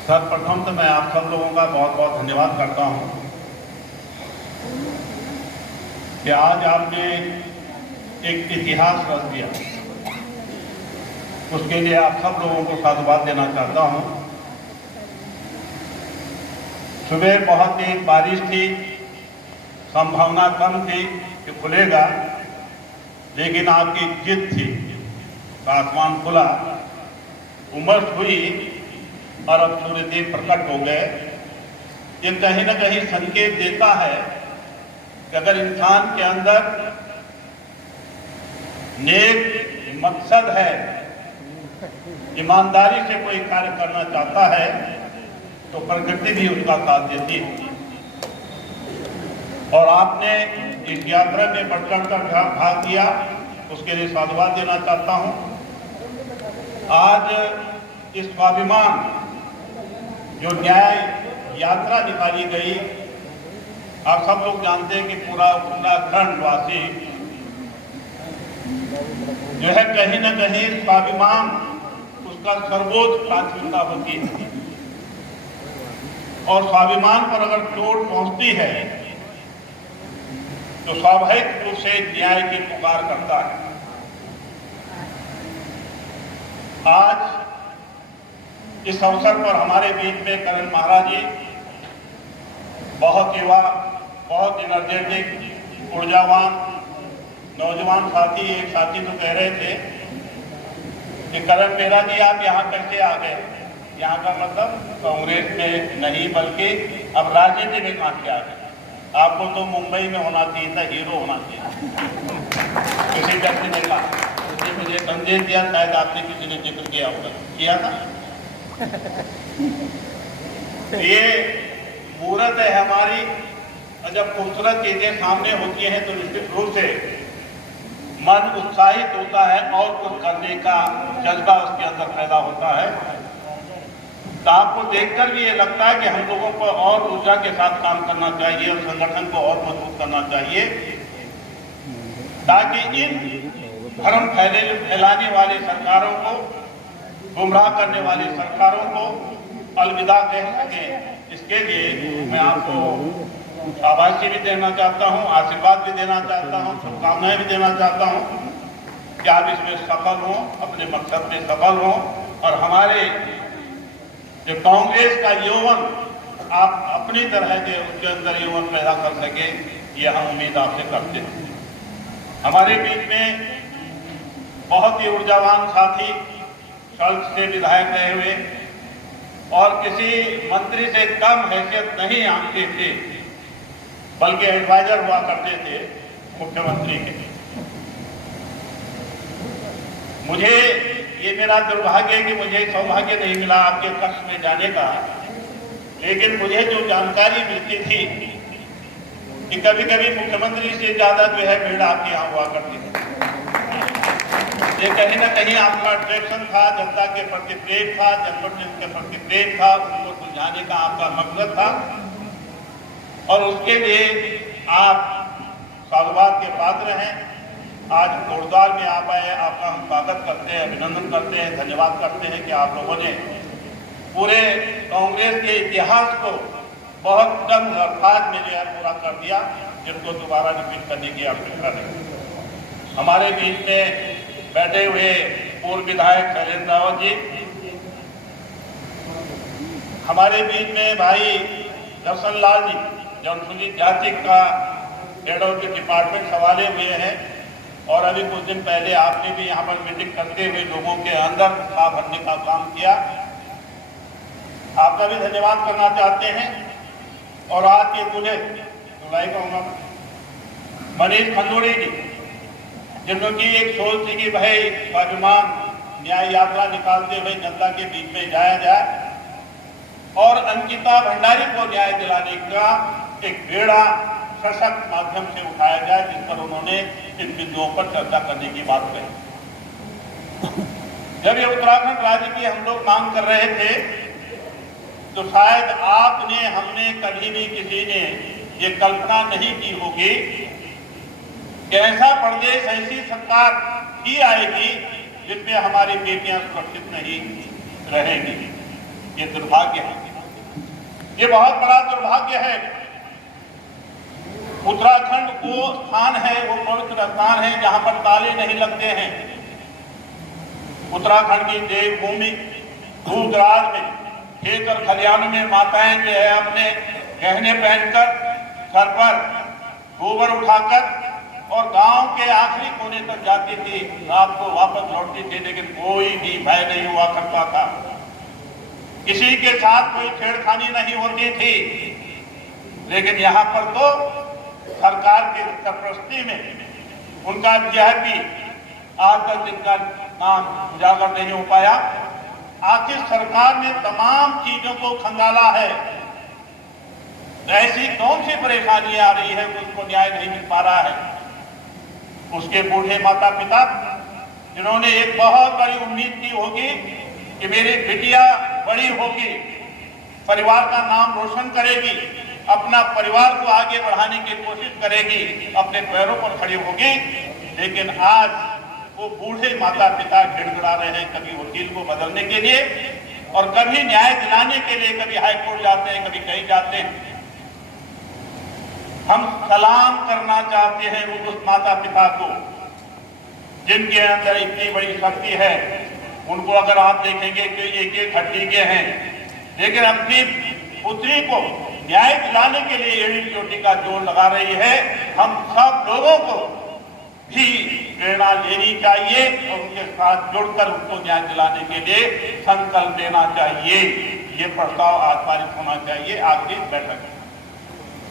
सर्वप्रथम तो मैं आप सब लोगों का बहुत बहुत धन्यवाद करता हूं कि आज आपने एक इतिहास रच दिया। उसके लिए आप सब लोगों को साधुवाद देना चाहता हूं। सुबह बहुत तेज बारिश थी, संभावना कम थी कि खुलेगा, लेकिन आपकी जिद थी, आसमान खुला, उमस हुई और अब सूर्यदेव प्रकट हो गए। ये कहीं ना कहीं संकेत देता है कि अगर इंसान के अंदर नेक मकसद है, ईमानदारी से कोई कार्य करना चाहता है, तो प्रकृति भी उसका साथ देती है। और आपने इस यात्रा में बढ़ चढ़ कर भाग लिया, उसके लिए साधुवाद देना चाहता हूं। आज इस स्वाभिमान जो न्याय यात्रा निकाली गई, आप सब लोग जानते हैं कि पूरा उत्तराखंड वासी जो है कहीं ना कहीं स्वाभिमान उसका सर्वोच्च प्राथमिकता होती है। और स्वाभिमान पर अगर चोट पहुंचती है तो स्वाभाविक रूप से न्याय की पुकार करता है। आज इस अवसर पर हमारे बीच में करण महाराज जी बहुत युवा, बहुत एनर्जेटिक, ऊर्जावान नौजवान साथी, एक साथी तो कह रहे थे कि करण मेहरा जी आप यहाँ कैसे आ गए? यहाँ का मतलब कांग्रेस में नहीं बल्कि अब राजनीति में कहाँ से आ गए? आपको तो मुंबई में होना चाहिए था, हीरो होना चाहिए। किसी व्यक्ति ने कहा, मुझे संदेश दिया, शायद आपने किसी ने जिक्र किया होगा, किया था। ये मूर्त है हमारी, और जब खूबसूरत चीजें सामने होती हैं तो निश्चित रूप से मन उत्साहित होता है और कुछ करने का जज्बा उसके अंदर पैदा होता है। तो आपको देखकर भी ये लगता है कि हम लोगों को और ऊर्जा के साथ काम करना चाहिए और संगठन को और मजबूत करना चाहिए, ताकि इन भ्रम फैलाने वाली सरकारों को, गुमराह करने वाली सरकारों को अलविदा कह सकें। इसके लिए मैं आपको शाबाशी भी देना चाहता हूं, आशीर्वाद भी देना चाहता हूं, शुभकामनाएं भी देना चाहता हूं कि आप इसमें सफल हों, अपने मकसद में सफल हों और हमारे जो कांग्रेस का यौवन आप अपनी तरह के उसके अंदर यौवन पैदा कर सके, यह हम उम्मीद आपसे करते हैं। हमारे बीच में बहुत ही ऊर्जावान साथी, सल्ट से विधायक रहे हुए और किसी मंत्री से कम हैसियत नहीं आंकते थे, बल्कि एडवाइजर हुआ करते थे मुख्यमंत्री के। मुझे ये मेरा दुर्भाग्य है कि मुझे सौभाग्य नहीं मिला आपके कक्ष में जाने का, लेकिन मुझे जो जानकारी मिलती थी कि कभी कभी मुख्यमंत्री से ज्यादा जो है भीड़ आपके यहाँ हुआ करती थी। ये कहीं ना कहीं आपका अट्रैक्शन था, जनता के प्रति प्रेम था, जनप्रतिनिधि के प्रति प्रेम था, उनको सुलझाने का आपका मकसद था और उसके लिए आप साधुवाद के पात्र हैं। आज कोटद्वार में आप आए, आपका हम स्वागत करते हैं, अभिनंदन करते हैं, धन्यवाद करते हैं कि आप लोगों ने पूरे कांग्रेस के इतिहास को बहुत कम अल्फाज में जो है पूरा कर दिया, जिनको दोबारा रिपीट करने की आवश्यकता नहीं। हमारे बीच में बैठे हुए पूर्व विधायक शैलेंद्र रावत जी, हमारे बीच में भाई दर्शन लाल जी, जो अनुसूचित जाति का हेड ऑफ द डिपार्टमेंट संभाले हुए हैं और अभी कुछ दिन पहले आपने भी यहाँ पर मीटिंग करते हुए लोगों के अंदर उत्साह भरने का काम किया, आपका भी धन्यवाद करना चाहते हैं। और आज के दुलाई कहूँगा मनीष खंडूड़ी जी, जिनकी एक सोच थी कि भाई स्वाभिमान न्याय यात्रा निकालते हुए जनता के बीच में जाया जाए और अंकिता भंडारी को न्याय दिलाने का एक बेड़ा सशक्त माध्यम से उठाया जाए, जिस पर उन्होंने इन बिंदुओं पर चर्चा करने की बात कही। जब ये उत्तराखंड राज्य की हम लोग मांग कर रहे थे तो शायद आपने, हमने कभी भी किसी ने ये कल्पना नहीं की होगी कि ऐसा प्रदेश, ऐसी सरकार ही आएगी जिसमें हमारी बेटियां सुरक्षित नहीं रहेंगी। ये दुर्भाग्य है, ये बहुत बड़ा दुर्भाग्य है। उत्तराखंड वो स्थान है, वो पवित्र स्थान है जहां पर ताले नहीं लगते हैं। उत्तराखंड की देवभूमि दूर दराज में खेत और खलिहान में माताएं जो है अपने गहने पहनकर, सर पर गोबर उठाकर और गांव के आखिरी कोने तक जाती थी, रात को वापस लौटती थी, लेकिन कोई भी भय नहीं हुआ करता था, किसी के साथ कोई छेड़खानी नहीं होती थी। लेकिन यहाँ पर तो सरकार की सरपरस्ती में उनका वीआईपी आज तक जिनका नाम उजागर नहीं हो पाया। आखिर सरकार ने तमाम चीजों को खंगाला है, ऐसी कौन सी परेशानी आ रही है, उसको न्याय नहीं मिल पा रहा है। उसके बूढ़े माता पिता जिन्होंने एक बहुत बड़ी उम्मीद की होगी कि मेरी बिटिया बड़ी होगी, परिवार का नाम रोशन करेगी, अपना परिवार को आगे बढ़ाने की कोशिश करेगी, अपने पैरों पर खड़ी होगी, लेकिन आज वो बूढ़े माता पिता गिड़गिड़ा रहे हैं, कभी वकील को बदलने के लिए और कभी न्याय दिलाने के लिए, कभी हाईकोर्ट जाते हैं, कभी कहीं जाते हैं। हम सलाम करना चाहते हैं उस माता पिता को जिनके अंदर इतनी बड़ी शक्ति है। उनको अगर आप देखेंगे कि एक एक हड्डी के हैं, लेकिन अपनी पुत्री को न्याय दिलाने के लिए एड़ी चोटी का जोर लगा रही है। हम सब लोगों को भी प्रेरणा लेनी चाहिए और उनके साथ जुड़कर उनको न्याय दिलाने के लिए संकल्प लेना चाहिए। ये प्रस्ताव आज पारित होना चाहिए आखिरी बैठक में।